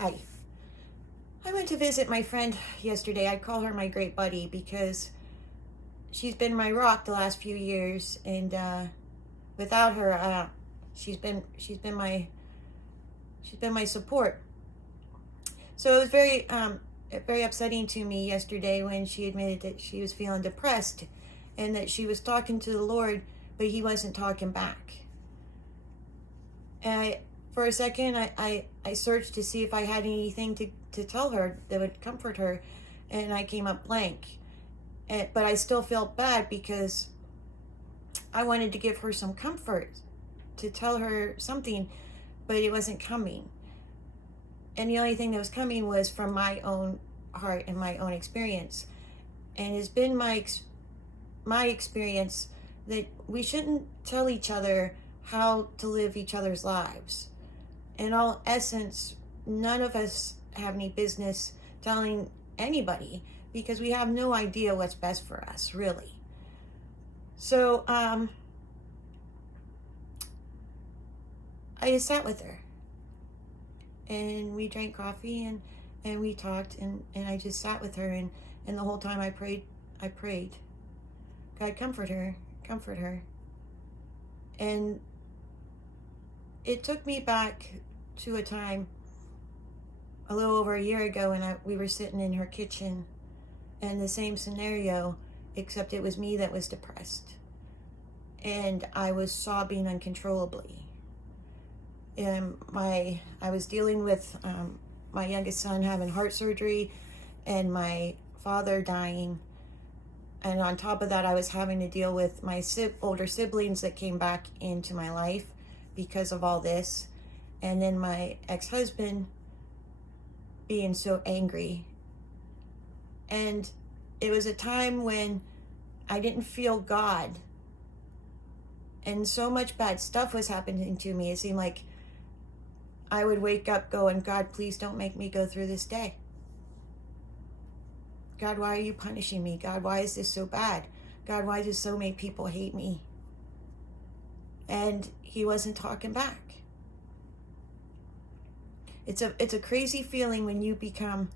Hi. I went to visit my friend yesterday. I call her my great buddy because she's been my rock the last few years, and without her, she's been my support. So it was very upsetting to me yesterday when she admitted that she was feeling depressed, and that she was talking to the Lord, but He wasn't talking back. And for a second, I searched to see if I had anything to tell her that would comfort her, and I came up blank. But I still felt bad because I wanted to give her some comfort, to tell her something, but it wasn't coming. And the only thing that was coming was from my own heart and my own experience. And it's been my experience that we shouldn't tell each other how to live each other's lives. In all essence, none of us have any business telling anybody, because we have no idea what's best for us, really. So I just sat with her, and we drank coffee, and we talked, and I just sat with her, and the whole time I prayed, God, comfort her. And it took me back to a time a little over a year ago when we were sitting in her kitchen, and the same scenario, except it was me that was depressed, and I was sobbing uncontrollably. And I was dealing with my youngest son having heart surgery, and my father dying, and on top of that, I was having to deal with my older siblings that came back into my life because of all this, and then my ex-husband being so angry. And it was a time when I didn't feel God, and so much bad stuff was happening to me. It seemed like I would wake up going, God, please don't make me go through this day. God, why are you punishing me? God, why is this so bad? God, why do so many people hate me? And He wasn't talking back. It's a crazy feeling when you become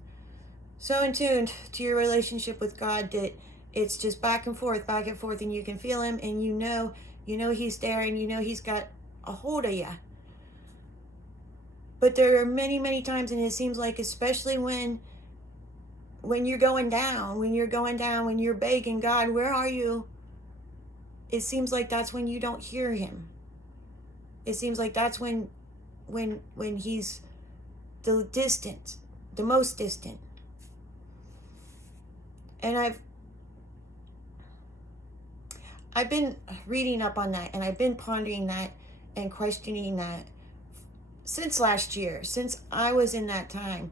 so in tune to your relationship with God that it's just back and forth, and you can feel Him, and you know He's there, and you know He's got a hold of you. But there are many, many times, and it seems like, especially when you're going down, when you're begging God, where are you? It seems like that's when you don't hear Him. It seems like that's when He's the most distant. And I've been reading up on that, and I've been pondering that and questioning that since last year, since I was in that time.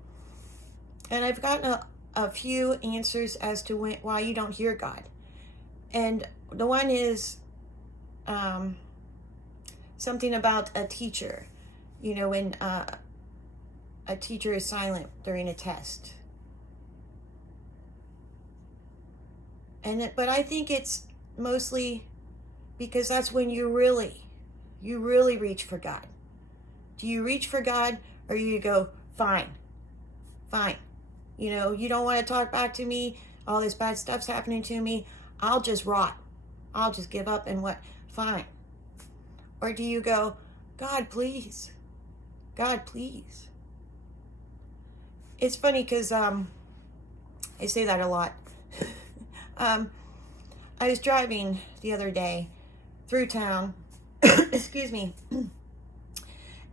And I've gotten a few answers as to why you don't hear God. And the one is something about a teacher. When a teacher is silent during a test. But I think it's mostly because that's when you really reach for God. Do you reach for God, or you go, fine. You don't want to talk back to me. All this bad stuff's happening to me. I'll just rot. I'll just give up and what? Fine. Or do you go, God, please. God, please. It's funny because I say that a lot. I was driving the other day through town, excuse me,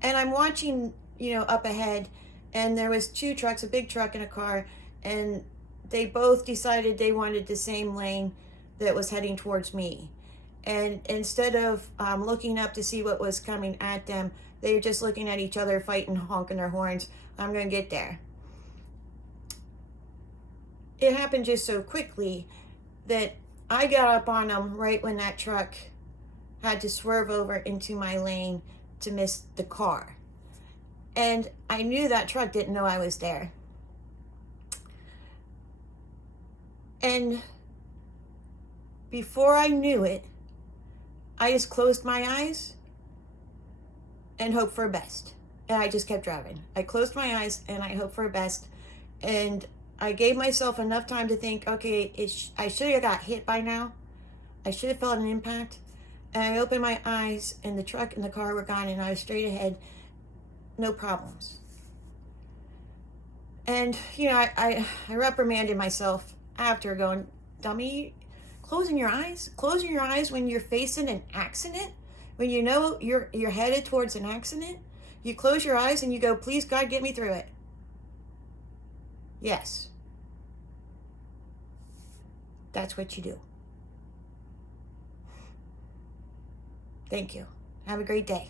and I'm watching, up ahead, and there was two trucks, a big truck and a car, and they both decided they wanted the same lane that was heading towards me. And instead of looking up to see what was coming at them, they were just looking at each other, fighting, honking their horns. I'm going to get there. It happened just so quickly that I got up on them right when that truck had to swerve over into my lane to miss the car. And I knew that truck didn't know I was there. And before I knew it, I just closed my eyes and hoped for the best. And I just kept driving. I closed my eyes and I hoped for the best. And I gave myself enough time to think, okay, I should have got hit by now. I should have felt an impact. And I opened my eyes and the truck and the car were gone and I was straight ahead. No problems. And, you know, I reprimanded myself after, going, dummy, closing your eyes when you're facing an accident, when you know you're headed towards an accident, you close your eyes and you go, please God, get me through it. Yes. That's what you do. Thank you. Have a great day.